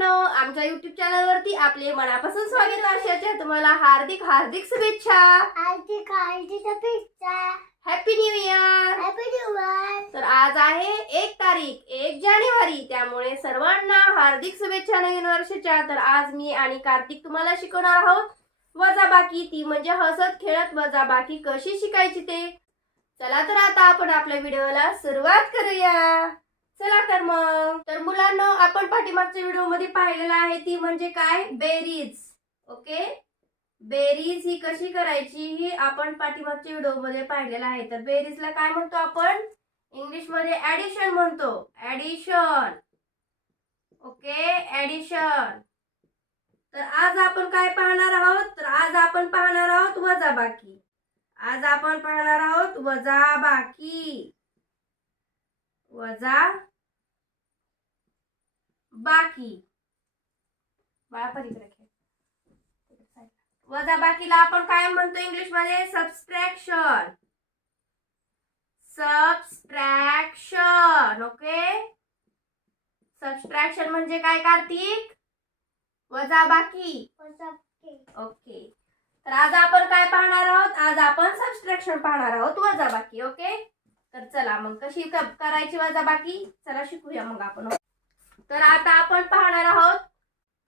मुलांनो आमच्या YouTube channel वरती आपले मनापासून स्वागत वर्षाच्या तुम्हाला हार्दिक हार्दिक शुभेच्छा. आलती कालतीचा pizza happy new year happy new year तर आज आहे एक तारीख एक जानेवारी. त्यामुळे सर्वांना हार्दिक शुभेच्छा नवीन वर्षाच्या. तर आज मी आणि कार्तिक तुम्हाला शिकवणार आहोत वजाबाकी. ती म्हणजे हसत खेळत वजाबाकी कशी शिकायची ते. चला तर आता आपण आपल्या व्हिडिओला सुरुवात करूया. चला तर मग. तर मुलांना आपण पाठीमागच्या व्हिडिओमध्ये पाहिलेला आहे ती म्हणजे काय? बेरीज. ओके? बेरीज ही कशी करायची ही आपण पाठीमागच्या व्हिडिओमध्ये पाहिलेलं आहे. तर बेरीजला काय म्हणतो आपण? इंग्लिशमध्ये ऍडिशन म्हणतो. Addition okay? ऍडिशन तर आज आपण काय पाहणार आहोत? तर आज आपण पाहणार आहोत वजाबाकी. आज आपण पाहणार आहोत वजाबाकी. वजा बाकी. वजा बाकीला आपण काय म्हणतो इंग्लिशमध्ये सबस्ट्रॅक्शन सबस्ट्रॅक्शन ओके सबस्ट्रॅक्शन म्हणजे काय कार्तिक? वजाबाकी ओके तर आज आपण काय पाहणार आहोत? आज आपण सबस्ट्रॅक्शन पाहणार आहोत वजा बाकी ओके तर चला मग कशी करायची करायची वजाबाकी चला शिकूया मग आपण तर आता आपण पाहणार आहोत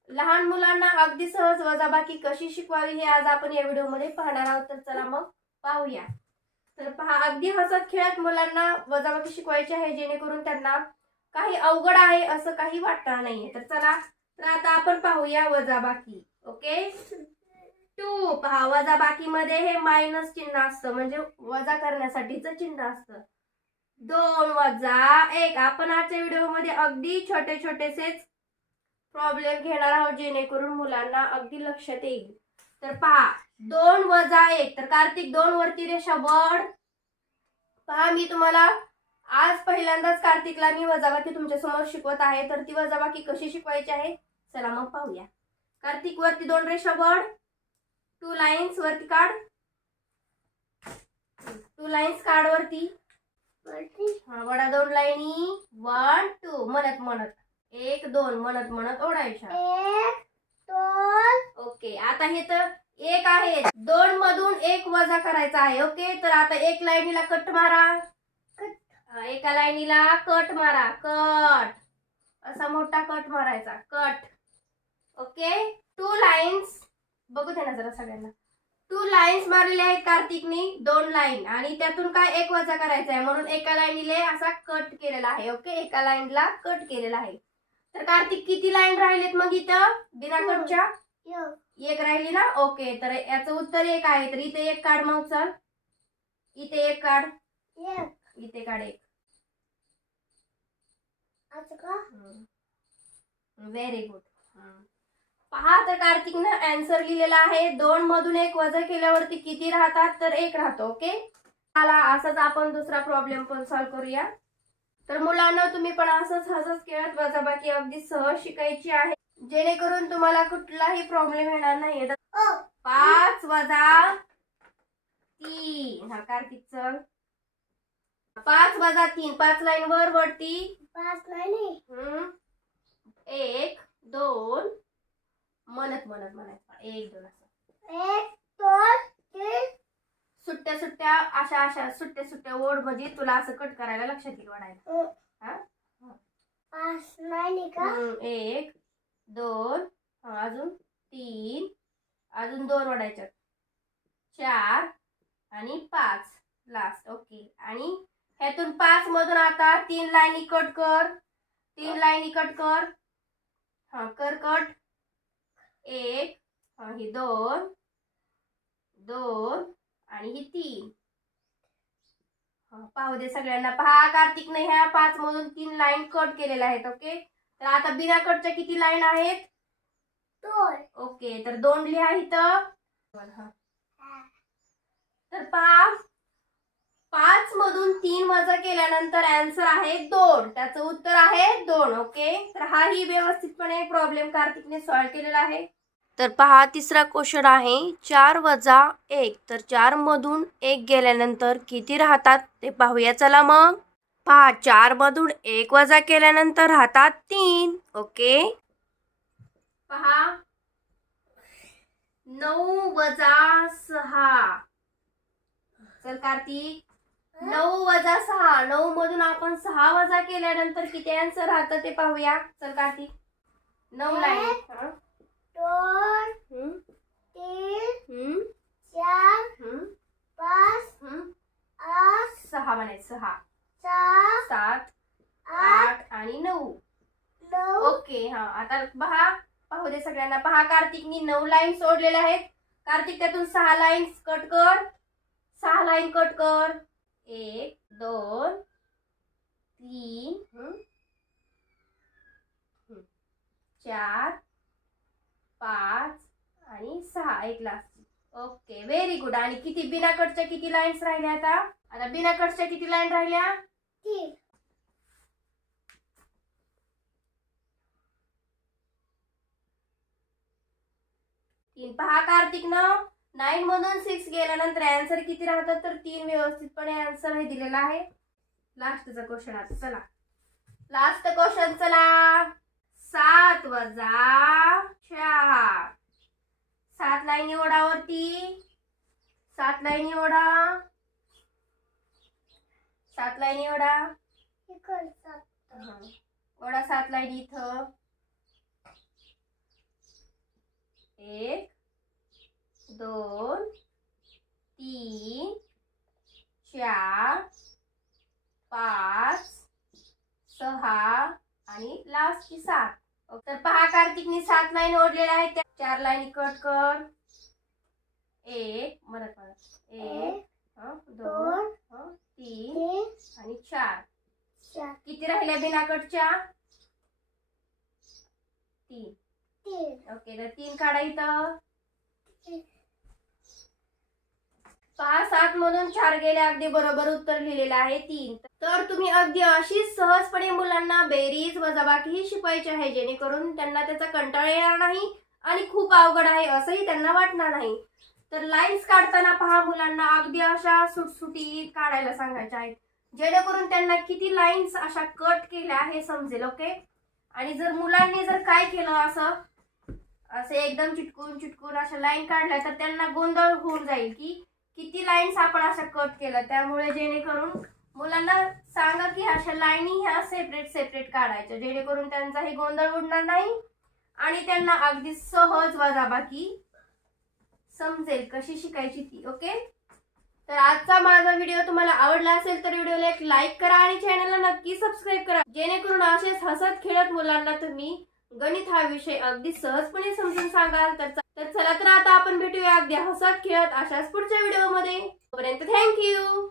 लहान मुलांना अगदी सहज वजाबाकी कशी शिकवावी हे आज आपण या व्हिडिओमध्ये पाहणार आहोत. तर चला मग पाहूया. तर पहा अगदी हसत खेळत मुलांना वजाबाकी शिकवायची आहे जेणेकरून त्यांना काही अवघड आहे असं काही वाटणार नाहीये. तर चला तर आता आपण पाहूया वजाबाकी. ओके? टू. पहा वजाबाकी मध्ये हे मायनस चिन्ह असतं म्हणजे वजा करण्यासाठीचं चिन्ह असतं. दोन वजा एक. आपण आजच्या व्हिडिओमध्ये अगदी छोटे छोटेसेच प्रॉब्लेम घेणार आहोत जेणेकरून मुलांना अगदी लक्षात येईल. तर पहा दोन वजा एक. तर कार्तिक दोन वरती रेषा वड पहा मी तुम्हाला आज पहिल्यांदाच कार्तिकला मी वजाबाकी तुमच्यासमोर शिकवत आहे. तर ती वजाबाकी कशी शिकवायची आहे? चला मग पाहूया. कार्तिक वरती दोन रेषा वड टू लाईन्स वरती काढ. टू लाईन्स काढ वरती. हा वडा दोन लाईनी. वन टू म्हणत म्हणत. एक दोन. म्हणत म्हणत ओढायच्या एक दोन. ओके आता हे तर एक आहे दोन मधून एक वजा करायचा आहे ओके तर आता एक लाईनीला कट मारा. कट. एका लाईनीला कट मारा. कट असा मोठा कट मारायचा. कट ओके टू लाईन्स बघू दे ना जरा सगळ्यांना. टू लाईन्स मारलेले आहेत कार्तिकने दोन लाईन आणि त्यातून काय एक वजा करायचा आहे म्हणून एका लाईनीले असा कट केलेला आहे ओके एका लाईनला कट केलेला आहे. तर कार्तिक किती लाईन राहिलेत मग इथं? बिना कटच्या यो एक राहिली ना? ओके तर याचं उत्तर एक आहे. तर इथे एक काढ मग चल. इथे एक काढ. इथे काढ एक. व्हेरी गुड पहा तर कार्तिकनं अँसर लिहिलेला आहे. दोन मधून एक वजा केल्यावरती किती राहतात? तर एक राहतो ओके? असंच आपण दुसरा प्रॉब्लेम पण सॉल्व्ह करूया. तर मुलांना तुम्ही पण असंच हसत खेळत वजाबाकी अगदी सहज शिकायची आहे. जेणेकरून तुम्हाला कुठलाही प्रॉब्लेम येणार नाही पाच वजा तीन. हा कार्तिक चल. पाच वजा तीन. पाच लाईन वर वरती. पाच हम्म. एक दोन म्हणत म्हणत म्हणायचं एक दोन असं. एक दोन तीन. सुट्ट्या सुट्ट्या अशा अशा सुट्ट्या सुट्ट्या ओढ म्हणजे तुला असं कट करायला लक्षात येईल वाढायला एक दोन अजून तीन अजून दोन ओढायच्यात. चार आणि पाच. लास्ट ओके आणि ह्यातून पाच मधून आता तीन लाईनी कट कर. तीन लाईनी कट कर. हा कर कट एक हा ही दोन दोन आणि ही तीन. पाहू दे सगळ्यांना. पहा कार्तिकने ह्या पाच मधून तीन लाईन कट केलेल्या आहेत ओके तर आता बिना कटच्या किती लाईन आहेत? दोन. ओके तर दोन लिहा इथं. हा. तर पहा पाच मधून तीन वजा केल्यानंतर अँसर आहे दोन. त्याचं उत्तर आहे दोन ओके तर हाही व्यवस्थितपणे प्रॉब्लेम कार्तिकने सॉल्व्ह केलेला आहे. तर पहा तिसरा क्वेश्चन आहे चार वजा एक. तर चार मधून एक गेल्यानंतर किती राहतात ते पाहूया. चला मग. पहा चार मधून एक वजा केल्यानंतर राहतात तीन ओके पहा. नऊ वजा सहा. चल कार्तिक. नऊ वजा सहा. नऊ मधून आपण सहा वजा केल्यानंतर किती आन्सर राहतं ते पाहूया. चल कार्तिक नऊ लाईन हं? दोन? तीन? चार? पाच? आठ सहा म्हणायचं सहा. सहा सात आठ आठ आणि नऊ. नऊ. ओके हा. आता पहा पाहू दे सगळ्यांना. पहा कार्तिकनी नऊ लाईन सोडलेल्या आहेत. कार्तिक त्यातून सहा लाईन कट कर. सहा लाईन कट कर. एक दोन तीन. चार पाच आणि सहा एक लास्ट ओके व्हेरी गुड आणि किती बिना कटच्या किती लाईन्स राहिल्या आता? आता बिना कटच्या किती लाईन राहिल्या? तीन. तीन. पहा कार्तिक न नाईन मधून सिक्स गेल्यानंतर आन्सर किती राहतात? तर तीन व्यवस्थितपणे आन्सर हे दिलेला आहे. लास्टचा क्वेश्चन आता चला. लास्ट क्वेश्चन चला. सात वजा चार. सात लाईन निवडावरती सात लाईन निवडा. सात लाईन निवडा. ओढा सात लाईन इथं. एक दोन तीन चार पाच सहा आणि लास्टची सात. तर पहा कार्तिकनी सात लाईन ओढलेल्या आहेत. त्या चार लाईन कट कर. एक म्हणत म्हणत एक हं, दोन हं, तीन आणि चार. किती राहिल्या बिनाकटच्या तीन. ओके तर तीन काढा इथं. सहा सात मधून चार गेले अगदी बरोबर उत्तर लिहिलेलं आहे तीन. तर तुम्ही अगदी अशीच सहजपणे मुलांना बेरीज वजाबाकीही शिकवायची आहे जेणेकरून त्यांना त्याचा कंटाळा येणार नाही आणि खूप अवघड आहे असंही त्यांना वाटणार नाही. तर लाईन्स काढताना पहा मुलांना अगदी अशा सुटसुटी काढायला सांगायच्या आहेत. जेणेकरून त्यांना किती लाईन्स अशा कट केल्या हे समजेल ओके आणि जर मुलांनी जर काय केलं असं असे एकदम चिटकून चिटकून अशा लाईन काढल्या तर त्यांना गोंधळ होऊन जाईल की किती लाईन्स आपण अशा कट केल्या त्यामुळे जेणेकरून मुलांना सांगा की अशा लाईनी ह्या सेपरेट सेपरेट काढायच्या. जेणेकरून त्यांचाही गोंधळ उडणार नाही आणि त्यांना अगदी सहज वजाबाकी समजेल कशी शिकायची ती ओके? तर आजचा माझा व्हिडिओ तुम्हाला आवडला असेल तर व्हिडिओला एक लाईक करा आणि चॅनलला नक्की सबस्क्राईब करा. जेणेकरून असेच हसत खेळत मुलांना तुम्ही गणित हा विषय अगदी सहजपणे समजून सांगाल तर तर चला तर आता आपण भेटूया अगदी हसत खेळत अशाच पुढच्या व्हिडिओमध्ये. तोपर्यंत थँक्यू